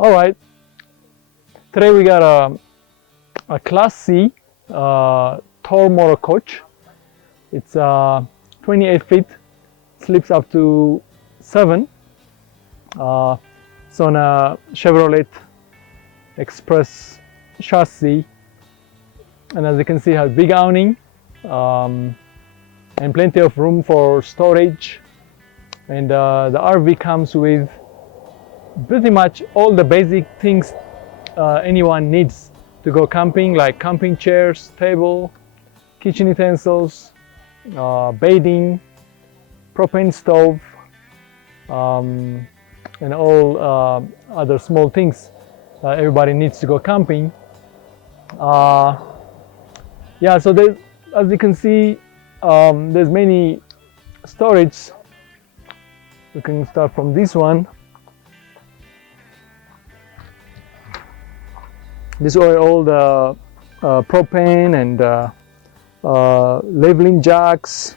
All right, today we got a Class C tall motor coach. It's 28 feet, sleeps up to 7. It's on a Chevrolet Express chassis, and as you can see, it has big awning and plenty of room for storage. And the RV comes with pretty much all the basic things anyone needs to go camping, like camping chairs, table, kitchen utensils, bedding, propane stove, and all other small things that everybody needs to go camping. Yeah, so there's, as you can see, there's many storage. We can start from this one. This is where all the propane and leveling jacks,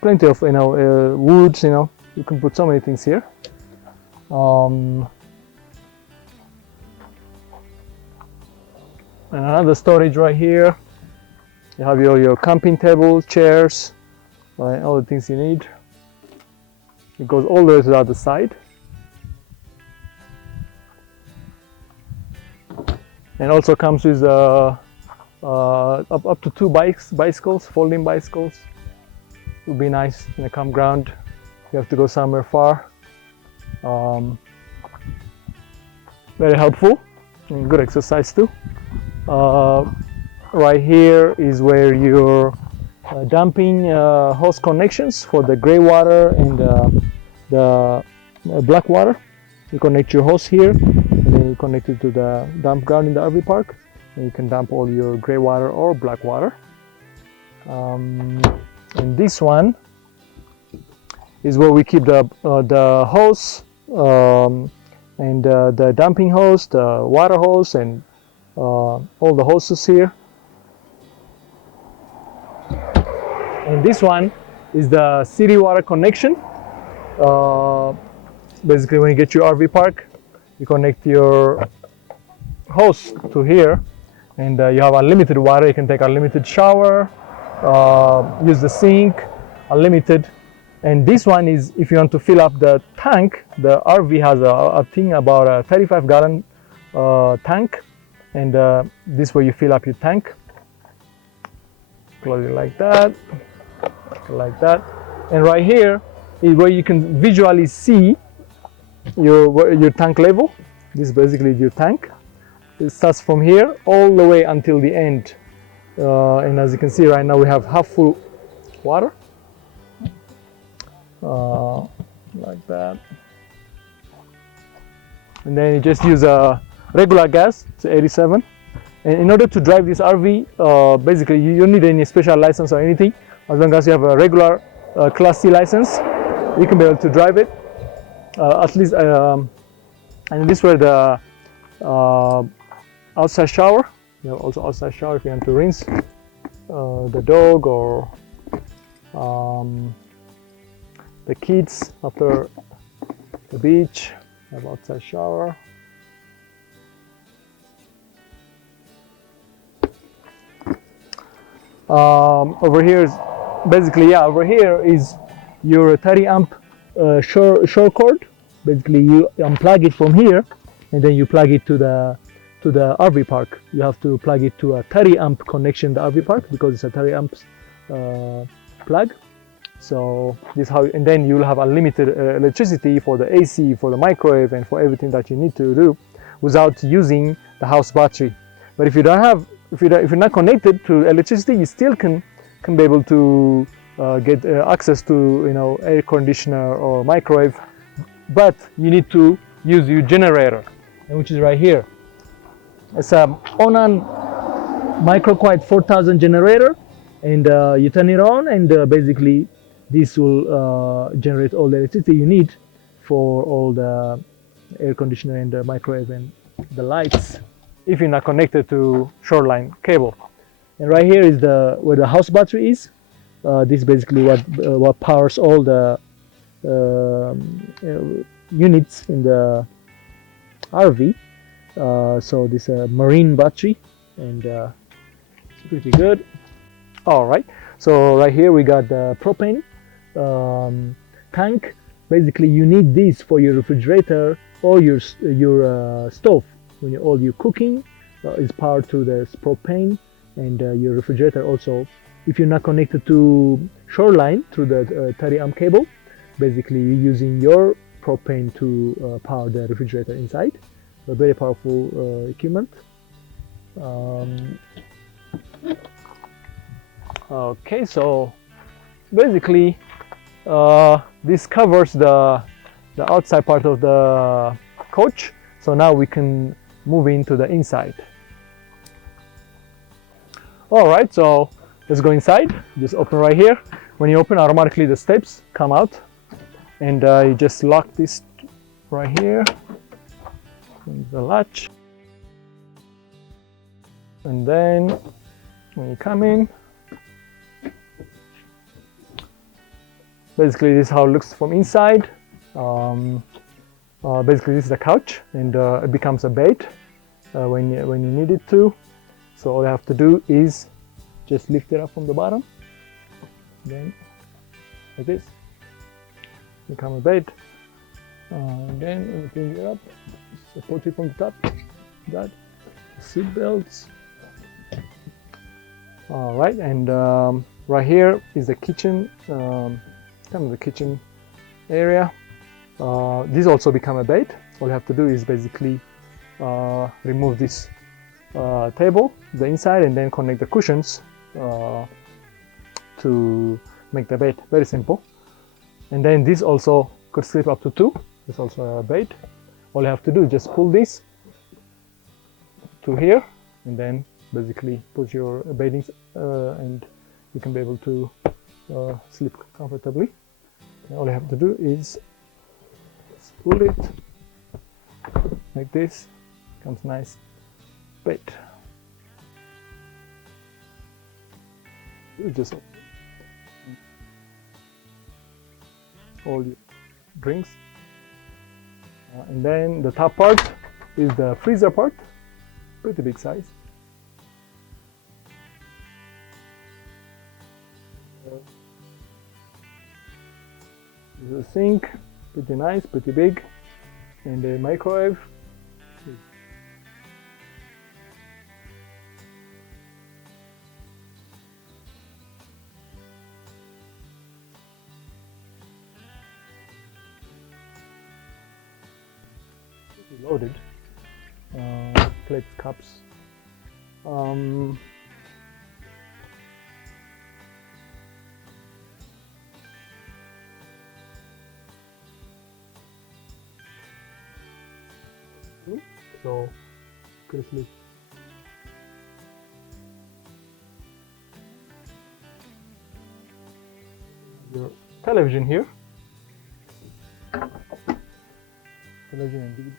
plenty of woods. You can put so many things here. And another storage right here. You have your camping table, chairs, all the things you need. It goes all the way to the other side. And also comes with up to 2 bicycles, folding bicycles. It would be nice in a campground. You have to go somewhere far. Very helpful and good exercise too. Right here is where your dumping hose connections for the gray water and the black water. You connect your hose here, and then you connect it to the dump ground in the RV park, and you can dump all your gray water or black water. And this one is where we keep the hose and the dumping hose, the water hose, and all the hoses here. And this one is the city water connection. Basically, when you get your RV park, you connect your hose to here, and you have unlimited water. You can take unlimited shower, use the sink, unlimited. And this one is if you want to fill up the tank. The RV has a thing about a 35-gallon tank, and this way you fill up your tank. Close it like that, and right here is where you can visually see your tank level. This is basically your tank. It starts from here all the way until the end, and as you can see right now, we have half full water, like that. And then you just use a regular gas, it's 87. And in order to drive this RV, basically you don't need any special license or anything. As long as you have a regular Class C license, you can be able to drive it. At least, and this is where the outside shower. You have also outside shower if you want to rinse the dog or the kids after the beach. You have outside shower. Over here is basically, over here is your 30 amp shore cord. Basically, you unplug it from here, and then you plug it to the RV park. You have to plug it to a 30 amp connection to the RV park because it's a 30 amps plug. So this how, and then you'll have unlimited electricity for the AC, for the microwave, and for everything that you need to do without using the house battery. But if you don't have, if you're not connected to electricity, you still can be able to get access to air conditioner or microwave, but you need to use your generator, which is right here. It's a Onan Microquiet 4000 generator, and you turn it on, and basically this will generate all the electricity you need for all the air conditioner and the microwave and the lights, if you're not connected to shoreline cable. And right here is where the house battery is. This is basically what powers all the units in the RV. So this marine battery, and it's pretty good. All right, so right here we got the propane tank. Basically, you need this for your refrigerator or your stove. When all your cooking is powered through this propane, and your refrigerator also. If you're not connected to Shoreline through the 30 amp cable, basically you're using your propane to power the refrigerator inside. A very powerful equipment. Okay, so basically this covers the outside part of the coach. So now we can move into the inside. All right, so let's go inside. Just open right here. When you open, automatically the steps come out, and you just lock this right here, the latch, and then when you come in, basically this is how it looks from inside. Basically this is a couch, and it becomes a bed when you need it to. So all you have to do is just lift it up from the bottom, then like this, become a bed. And then when you bring it up, support it from the top, that seat belts. All right, and right here is the kitchen, kind of the kitchen area. This also become a bed. All you have to do is basically remove this table, the inside, and then connect the cushions to make the bed. Very simple. And then this also could sleep up to 2. It's also a bed. All you have to do is just pull this to here, and then basically put your beddings, and you can be able to sleep comfortably. And all you have to do is pull it like this. Comes nice bed. Just all your drinks, and then the top part is the freezer part, pretty big size. This is a sink, pretty nice, pretty big, and a microwave. Loaded. Plates, cups. So, could sleep. Your television here. Television indeed.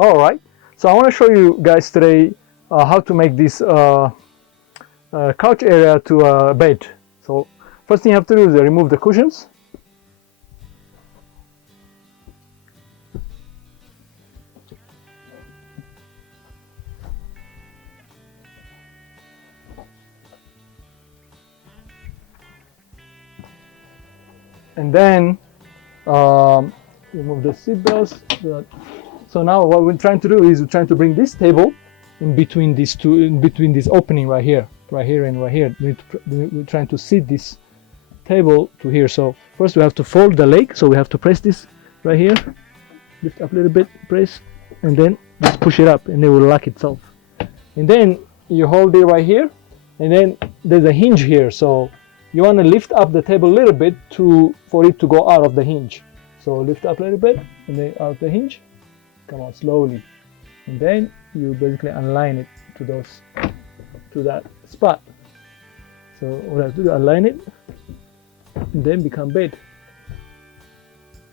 All right, so I want to show you guys today how to make this couch area to a bed. So first thing you have to do is remove the cushions. And then remove the seat belts. So now what we're trying to do is we're trying to bring this table in between these two, in between this opening right here and right here. We're trying to seat this table to here. So first we have to fold the leg, so we have to press this right here, lift up a little bit, press, and then just push it up, and it will lock itself. And then you hold it right here, and then there's a hinge here, so you want to lift up the table a little bit for it to go out of the hinge. So lift up a little bit, and then out of the hinge, come out slowly, and then you basically align it to that spot. So what I have to do, align it, and then become bed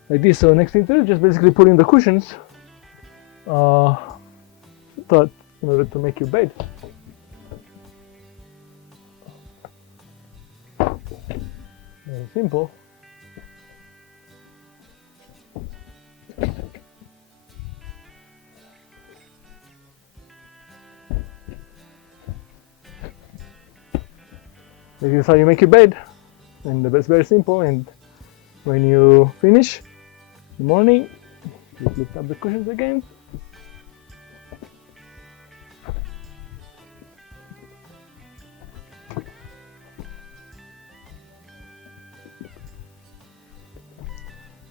like this. So next thing to do, just basically put in the cushions in order to make your bed. Very simple. This is how you make your bed, and the bed is very simple. And when you finish in the morning, you lift up the cushions again.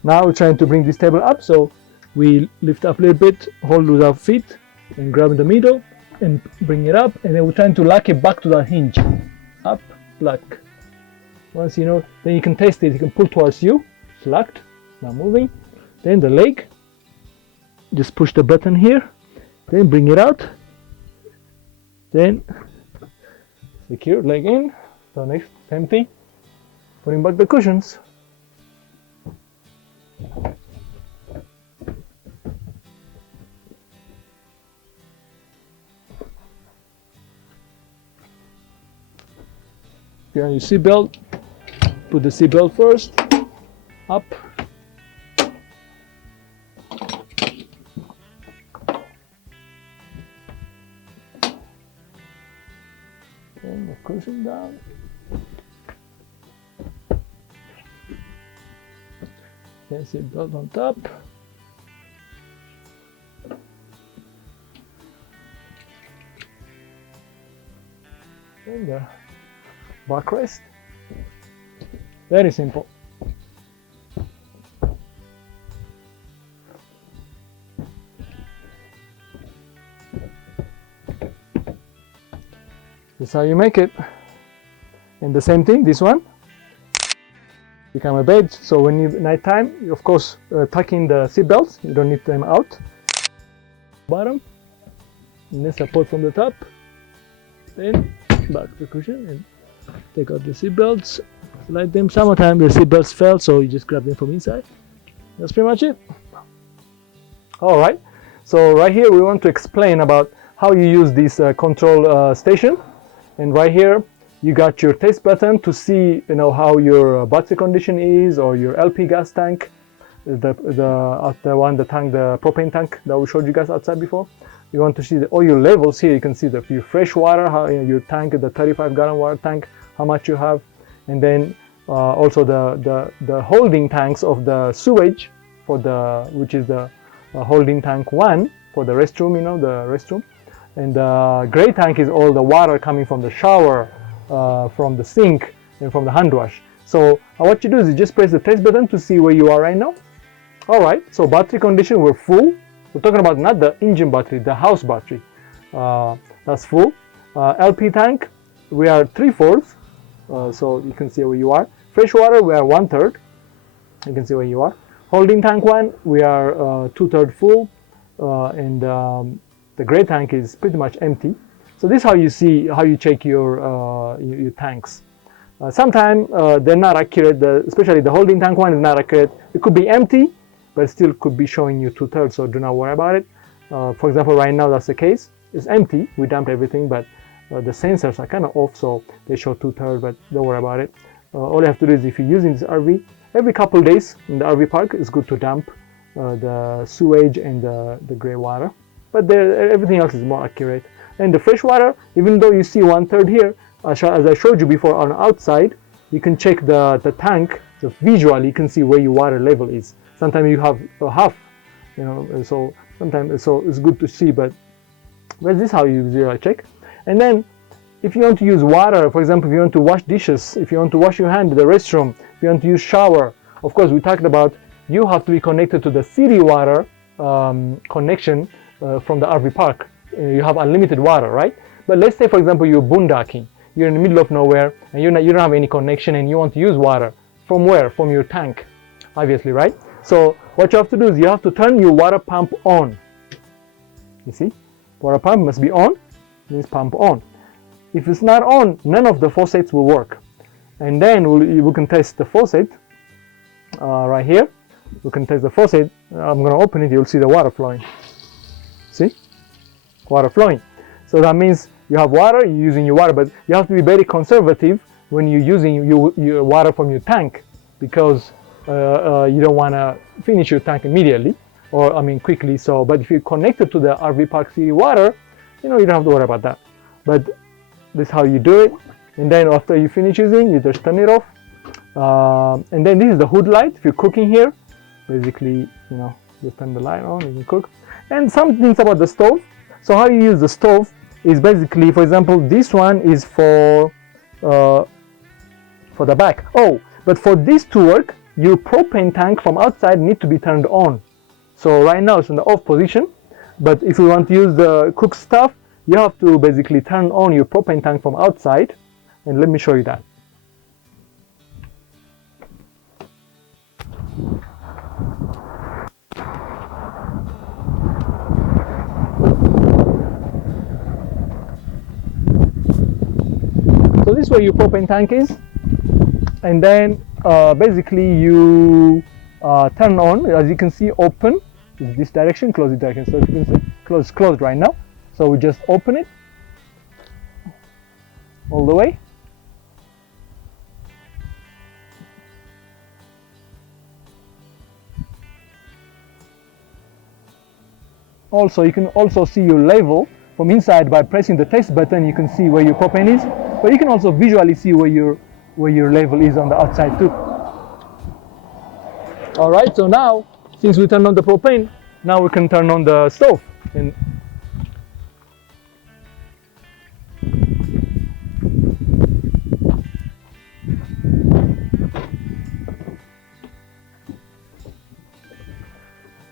Now we're trying to bring this table up, so we lift up a little bit, hold with our feet, and grab in the middle, and bring it up, and then we're trying to lock it back to that hinge. Up, lock. Once you know, then you can test it. You can pull towards you. It's locked, not moving. Then the leg, just push the button here, then bring it out. Then secure leg in. So next, same thing. Putting back the cushions. Here on your seat belt, put the seat belt first, up. Then the cushion down. Then seat belt on top. And the backrest. Very simple. This is how you make it. And the same thing, this one become a bed. So when you nighttime, you of course tuck in the seat belts. You don't need them out. Bottom, and then support from the top. Then back the cushion and take out the seat belts. Slide them. Sometimes the seat belts fell, so you just grab them from inside. That's pretty much it. All right. So right here we want to explain about how you use this control station. And right here you got your test button to see, you know, how your battery condition is, or your LP gas tank, the propane tank that we showed you guys outside before. You want to see all your levels here. You can see your fresh water, how your tank, the 35-gallon water tank, how much you have, and then also the holding tanks of the sewage for which is the holding tank 1 for the restroom, you know, the restroom, and the gray tank is all the water coming from the shower, from the sink, and from the hand wash. So what you do is you just press the test button to see where you are right now. All right. So battery condition, we're full. We're talking about not the engine battery, the house battery. That's full. LP tank, we are 3/4. So you can see where you are. Fresh water, we are 1/3. You can see where you are. Holding tank 1, we are 2/3 full, and the gray tank is pretty much empty. So this is how you see, how you check your tanks. Sometimes they're not accurate. Especially the holding tank 1 is not accurate. It could be empty, but it still could be showing you 2/3. So do not worry about it. For example, right now that's the case. It's empty. We dumped everything, but the sensors are kind of off, so they show 2/3, but don't worry about it. All you have to do is, if you're using this RV, every couple of days in the RV park, it's good to dump the sewage and the gray water. But everything else is more accurate. And the fresh water, even though you see 1/3 here, as I showed you before on the outside, you can check the tank. So visually, you can see where your water level is. Sometimes you have half, you know, so sometimes it's good to see, but But this is how you zero light check. And then if you want to use water, for example, if you want to wash dishes, if you want to wash your hand in the restroom, if you want to use shower, of course we talked about you have to be connected to the city water connection from the RV park. You have unlimited water, right? But let's say, for example, you're boondocking, you're in the middle of nowhere, and you don't have any connection, and you want to use water. From where? From your tank, obviously, right? So what you have to do is you have to turn your water pump on. You see, water pump must be on. Means pump on. If it's not on, none of the faucets will work. And then we can test the faucet right here. We can test the faucet. I'm going to open it. You'll see the water flowing. See? Water flowing. So that means you have water, you're using your water, but you have to be very conservative when you're using your water from your tank, because you don't want to finish your tank immediately, or I mean quickly. So, but if you're connected to the RV park city water, you don't have to worry about that. But this is how you do it. And then after you finish using, you just turn it off. And then this is the hood light. If you're cooking here, basically, just turn the light on, you can cook. And some things about the stove. So how you use the stove is basically, for example, this one is for the back. Oh, but for this to work, your propane tank from outside need to be turned on. So right now it's in the off position. But if you want to use the cook stuff, you have to basically turn on your propane tank from outside. And let me show you that. So this is where your propane tank is, and then basically you turn on, as you can see, open is this direction, close this direction. So if you can see, closed right now. So we just open it all the way. Also, you can also see your level from inside by pressing the test button. You can see where your propane is, but you can also visually see where your level is on the outside too. All right, so now since we turned on the propane, now we can turn on the stove. And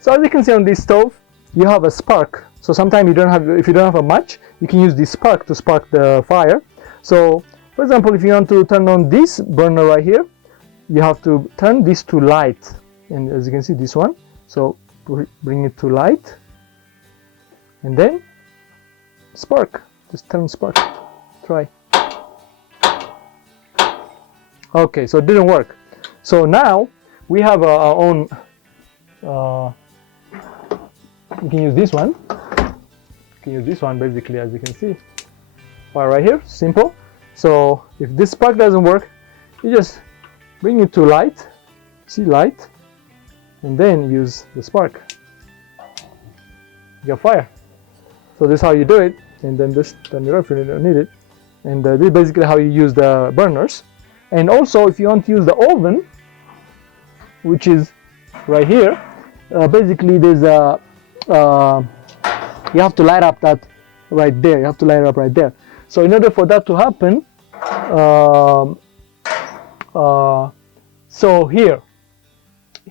so as you can see on this stove, you have a spark. So sometimes if you don't have a match, you can use this spark to spark the fire. So for example, if you want to turn on this burner right here, you have to turn this to light. And as you can see, this one. So bring it to light. And then spark. Just turn spark. Try. Okay, so it didn't work. So now we have our own. You can use this one. You can use this one basically, as you can see. Right here, simple. So if this spark doesn't work, you just bring it to light. See light, and then use the spark. You got fire. So this is how you do it, and then just turn it off if you don't need it. And this is basically how you use the burners. And also, if you want to use the oven, which is right here, basically there's a you have to light up that right there. You have to light it up right there. So in order for that to happen, so here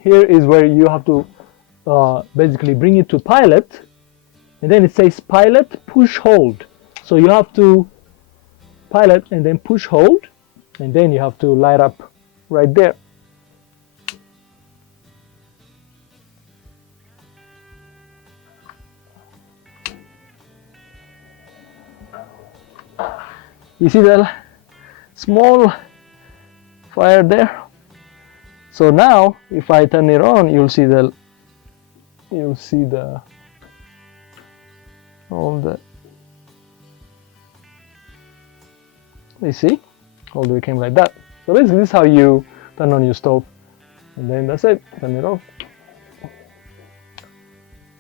is where you have to basically bring it to pilot, and then it says pilot push hold. So you have to pilot and then push hold, and then you have to light up right there. You see the small fire there? So now if I turn it on, you'll see all the you see all the way came like that. So basically this is how you turn on your stove, and then that's it, turn it off.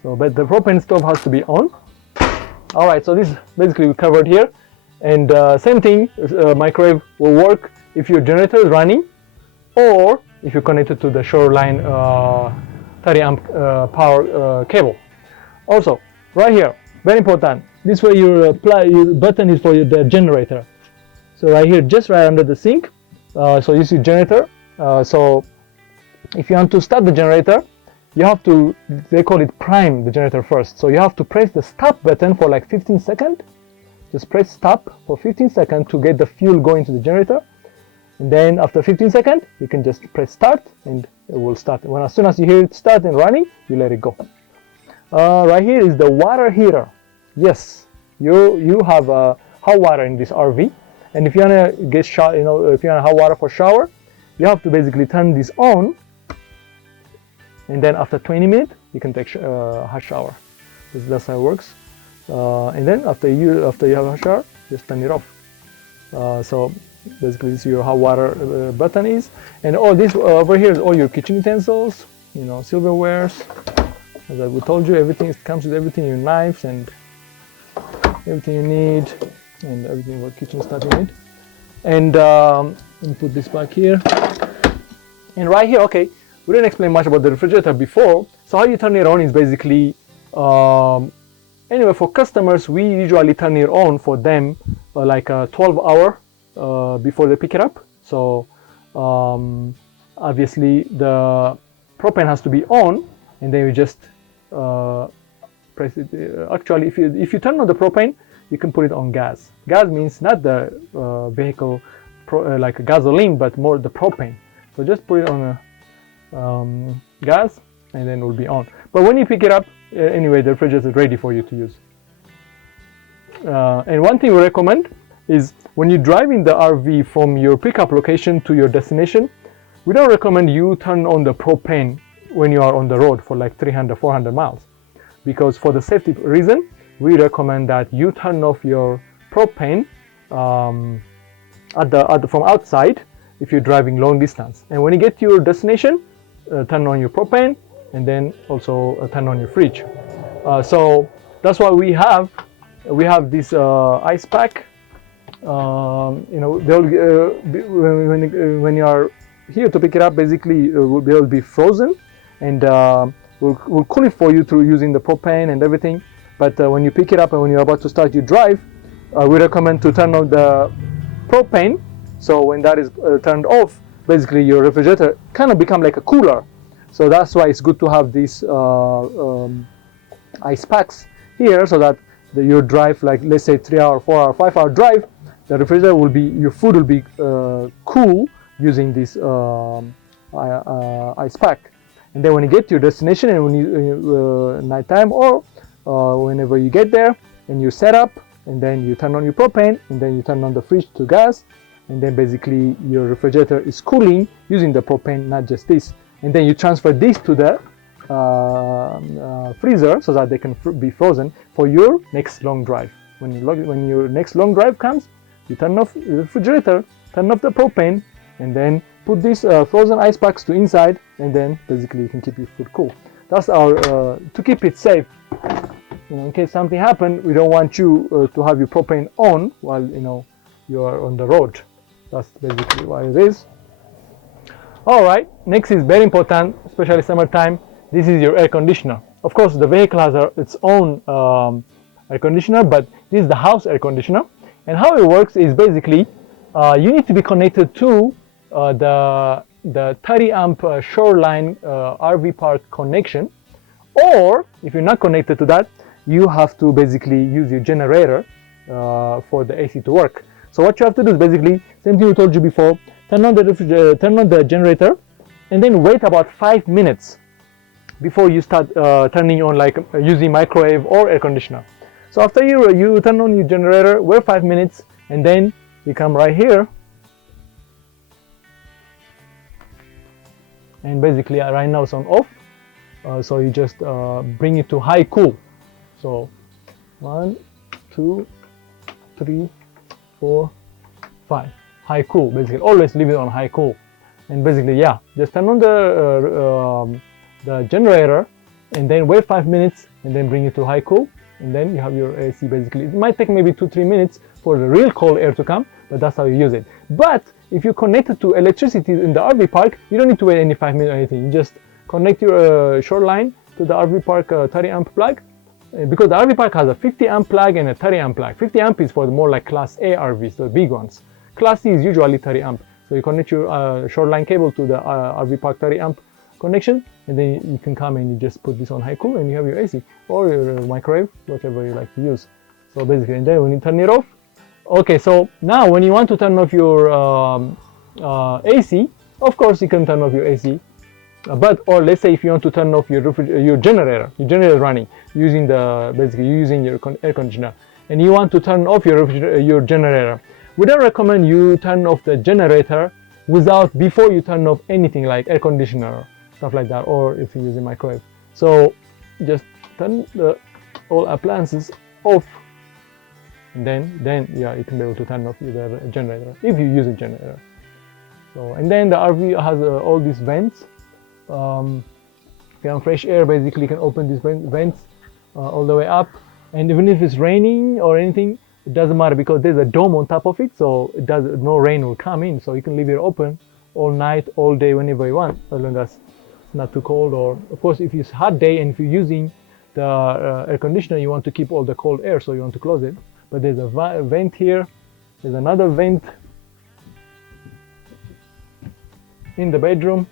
So but the propane stove has to be on. Alright, so this basically we covered here. And same thing, microwave will work if your generator is running, or if you're connected to the Shoreline 30 amp power cable. Also, right here, very important. This way your button is for the generator. So right here, just right under the sink. So you see generator. So if you want to start the generator, you have to, they call it prime the generator first. So you have to press the stop button for like 15 seconds. Just press stop for 15 seconds to get the fuel going to the generator. And then after 15 seconds, you can just press start and it will start. As soon as you hear it start and running, you let it go. Right here is the water heater. Yes, you have hot water in this RV. And if you wanna get if you want hot water for shower, you have to basically turn this on. And then after 20 minutes, you can take a hot shower. That's how it works. And then after you have a shower, just turn it off. So basically, this is your hot water button is. And all this over here is all your kitchen utensils, silverwares. As I told you, everything comes with everything, your knives and everything you need, and everything for kitchen stuff you need. And let me put this back here. And right here, okay, we didn't explain much about the refrigerator before. So how you turn it on is basically, anyway, for customers, we usually turn it on for them like a 12-hour before they pick it up. So obviously the propane has to be on, and then you just press it. Actually, if you turn on the propane, you can put it on gas. Gas means not the vehicle like gasoline, but more the propane. So just put it on gas, and then it will be on. But when you pick it up, anyway, the refrigerator is ready for you to use. And one thing we recommend is when you drive in the RV from your pickup location to your destination, we don't recommend you turn on the propane when you are on the road for like 300-400 miles, because for the safety reason, we recommend that you turn off your propane from outside if you're driving long distance. And when you get to your destination, turn on your propane, and then also turn on your fridge. So that's why we have this ice pack. When you are here to pick it up, basically they'll be frozen, and we'll cool it for you through using the propane and everything. But when you pick it up and when you're about to start your drive, we recommend to turn on the propane. So when that is turned off, basically your refrigerator kind of become like a cooler. So that's why it's good to have these ice packs here, so that your drive, like let's say 3-hour, 4-hour, 5-hour drive, the refrigerator will be, your food will be cool using this ice pack. And then when you get to your destination, and when you nighttime or whenever you get there and you set up, and then you turn on your propane, and then you turn on the fridge to gas, and then basically your refrigerator is cooling using the propane, not just this. And then you transfer this to the freezer so that they can be frozen for your next long drive. When your next long drive comes, you turn off the refrigerator, turn off the propane, and then put these frozen ice packs to inside, and then basically you can keep your food cool. That's our to keep it safe. In case something happens, we don't want you to have your propane on while you are on the road. That's basically what it is. All right, next is very important, especially summertime. This is your air conditioner. Of course, the vehicle has its own air conditioner, but this is the house air conditioner. And how it works is basically you need to be connected to the 30 amp Shoreline RV park connection, or if you're not connected to that, you have to basically use your generator for the AC to work. So what you have to do is basically same thing we told you before. Turn on the generator, and then wait about 5 minutes before you start turning on, like using microwave or air conditioner. So after you turn on your generator, wait 5 minutes, and then you come right here, and basically right now it's on off. So you just bring it to high cool. So 1, 2, 3, 4, 5. High cool, basically always leave it on high cool. And basically, yeah, just turn on the generator, and then wait 5 minutes, and then bring it to high cool, and then you have your AC. Basically, it might take maybe 2-3 minutes for the real cold air to come, but that's how you use it. But if you're connected to electricity in the RV park, you don't need to wait any 5 minutes or anything. You just connect your Shoreline to the RV park 30 amp plug, because the RV park has a 50 amp plug and a 30 amp plug. 50 amp is for the more like class A RVs, the big ones. Class C is usually 30 amp. So you connect your short line cable to the RV park 30 amp connection, and then you can come and you just put this on high cool and you have your AC or your microwave, whatever you like to use. So basically, and then when you turn it off, okay, so now when you want to turn off your AC, of course you can turn off your AC, or let's say if you want to turn off your generator running using basically using your air conditioner, and you want to turn off your generator, we don't recommend you turn off the generator before you turn off anything like air conditioner, stuff like that, or if you're using microwave. So just turn all appliances off, and then yeah, you can be able to turn off the generator if you use a generator. So, and then the RV has all these vents. If you want fresh air, basically you can open these vents all the way up, and even if it's raining or anything, it doesn't matter because there's a dome on top of it, so no rain will come in, so you can leave it open all night, all day, whenever you want, as long as it's not too cold. Or of course if it's hot day and if you're using the air conditioner, you want to keep all the cold air, so you want to close it. But there's a vent here, there's another vent in the bedroom,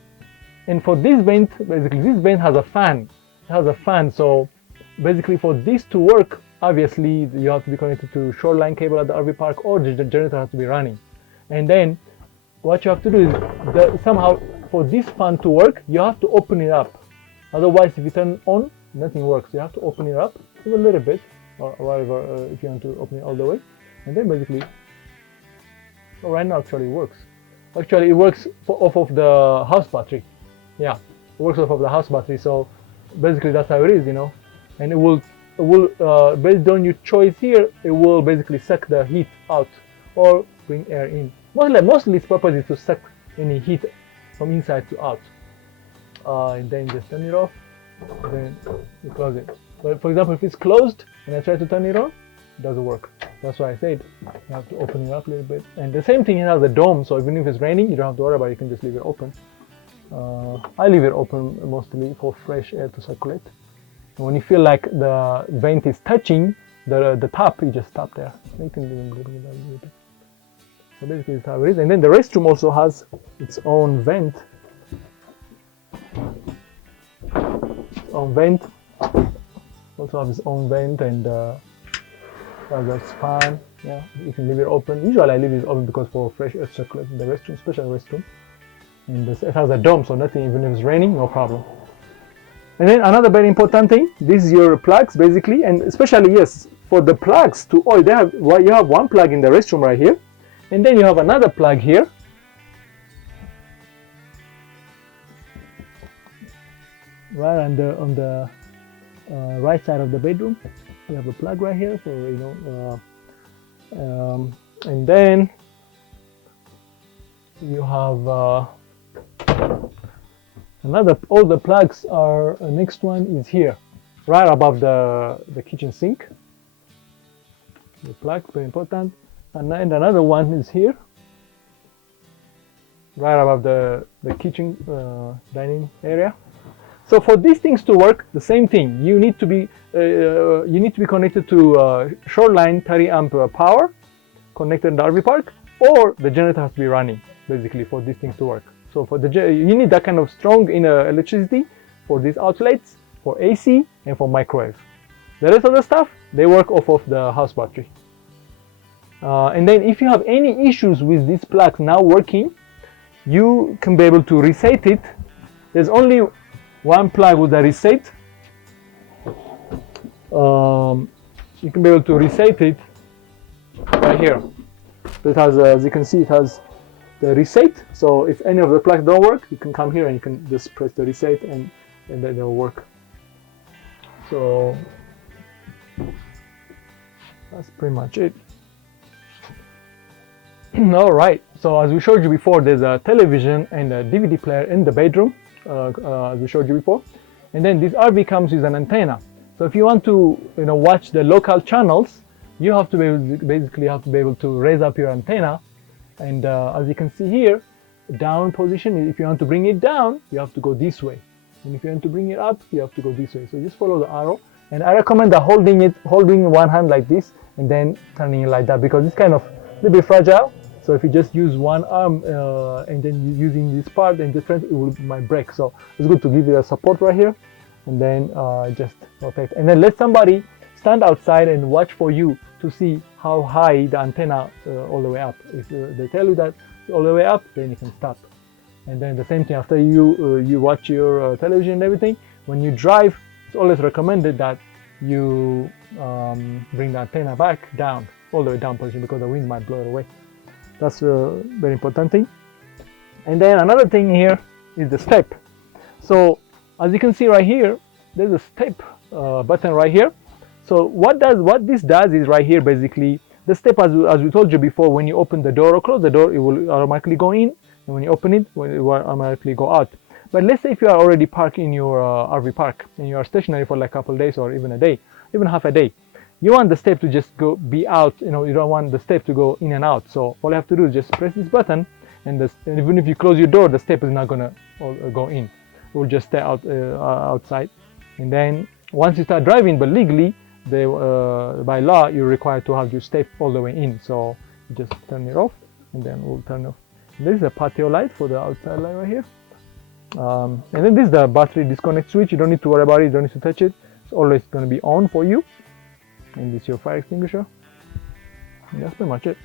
and for this vent, basically this vent has a fan. It has a fan, so basically for this to work, obviously you have to be connected to short line cable at the RV park, or the generator has to be running. And then what you have to do is somehow for this fan to work, you have to open it up. Otherwise, if you turn on, nothing works. You have to open it up a little bit, or whatever, if you want to open it all the way. And then basically, right now actually it works. Actually, it works off of the house battery. Yeah, it works off of the house battery. So basically that's how it is, you know. And it will based on your choice here, it will basically suck the heat out or bring air in. Mostly its purpose is to suck any heat from inside to out. And then just turn it off, and then you close it. But for example, if it's closed and I try to turn it on, it doesn't work. That's why I said you have to open it up a little bit. And the same thing, it has a dome, so even if it's raining, you don't have to worry about it. You can just leave it open. I leave it open mostly for fresh air to circulate. And when you feel like the vent is touching the top, you just stop there. You can even bring it down a little bit. So basically that's how it is. And then the restroom also has its own vent. Also has its own vent, and has a fan. Yeah, you can leave it open. Usually I leave it open because for fresh air circulate in the restroom, special restroom. And it has a dome, so nothing, even if it's raining, no problem. And then another very important thing, this is your plugs basically, and especially yes, for the plugs to oil, you have one plug in the restroom right here, and then you have another plug here. Right on the right side of the bedroom, you have a plug right here for and then you have all the plugs are, next one is here, right above the kitchen sink. The plug, very important. And another one is here, right above the kitchen dining area. So for these things to work, the same thing. You need to be connected to short line 30 amp power, connected in the RV park, or the generator has to be running basically for these things to work. So you need that kind of strong electricity for these outlets, for AC and for microwave. The rest of the stuff, they work off of the house battery. And then if you have any issues with these plugs now working, you can be able to reset it. There's only one plug with a reset. You can be able to reset it right here. It has, as you can see, it has the reset. So if any of the plugs don't work, you can come here and you can just press the reset, and then they'll work. So that's pretty much it. All right, so as we showed you before, there's a television and a DVD player in the bedroom, as we showed you before. And then this RV comes with an antenna. So if you want to watch the local channels, you have to basically be able to raise up your antenna. And as you can see here, down position, if you want to bring it down, you have to go this way. And if you want to bring it up, you have to go this way. So just follow the arrow And I recommend that holding one hand like this and then turning it like that, because it's kind of a little bit fragile. So if you just use one arm and then using this part and different, might break. So it's good to give it a support right here, and then just rotate. And then let somebody stand outside and watch for you to see how high the antenna all the way up. If they tell you that all the way up, then you can stop. And then the same thing after you watch your television and everything. When you drive, it's always recommended that you bring the antenna back down, all the way down position, because the wind might blow it away. That's a very important thing. And then another thing here is the step. So as you can see right here, there's a step button right here. So what this does is right here, basically the step, as we told you before, when you open the door or close the door, it will automatically go in, and when you open it, it will automatically go out. But let's say if you are already parked in your RV park and you are stationary for like a couple of days or even a day, even half a day, you want the step to just be out. You don't want the step to go in and out. So all you have to do is just press this button, and even if you close your door, the step is not gonna go in. It will just stay outside. And then once you start driving, but legally, by law, you're required to have your step all the way in. So you just turn it off, and then we'll turn off. This is a patio light for the outside light right here. And then this is the battery disconnect switch. You don't need to worry about it. You don't need to touch it. It's always going to be on for you. And this is your fire extinguisher. And that's pretty much it.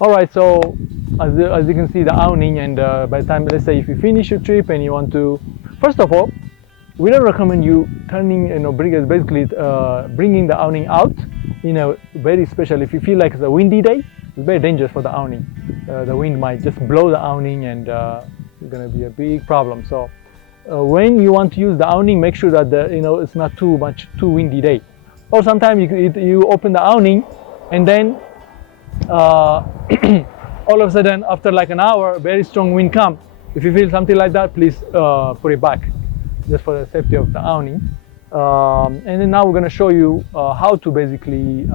All right. So as you can see, the awning, and by the time, let's say if you finish your trip and you want to, first of all, we don't recommend you bringing the awning out in a very special. If you feel like it's a windy day, it's very dangerous for the awning. The wind might just blow the awning, and it's going to be a big problem. So when you want to use the awning, make sure that it's not too windy day. Or sometimes you open the awning, and then all of a sudden, after like an hour, very strong wind come. If you feel something like that, please put it back, just for the safety of the awning. And then now we're going to show you how to basically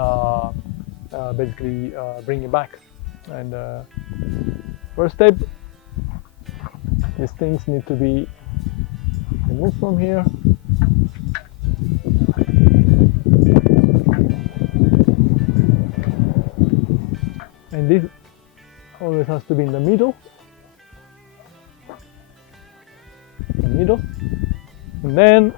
bring it back. And first step, these things need to be removed from here. And this always has to be in the middle. And then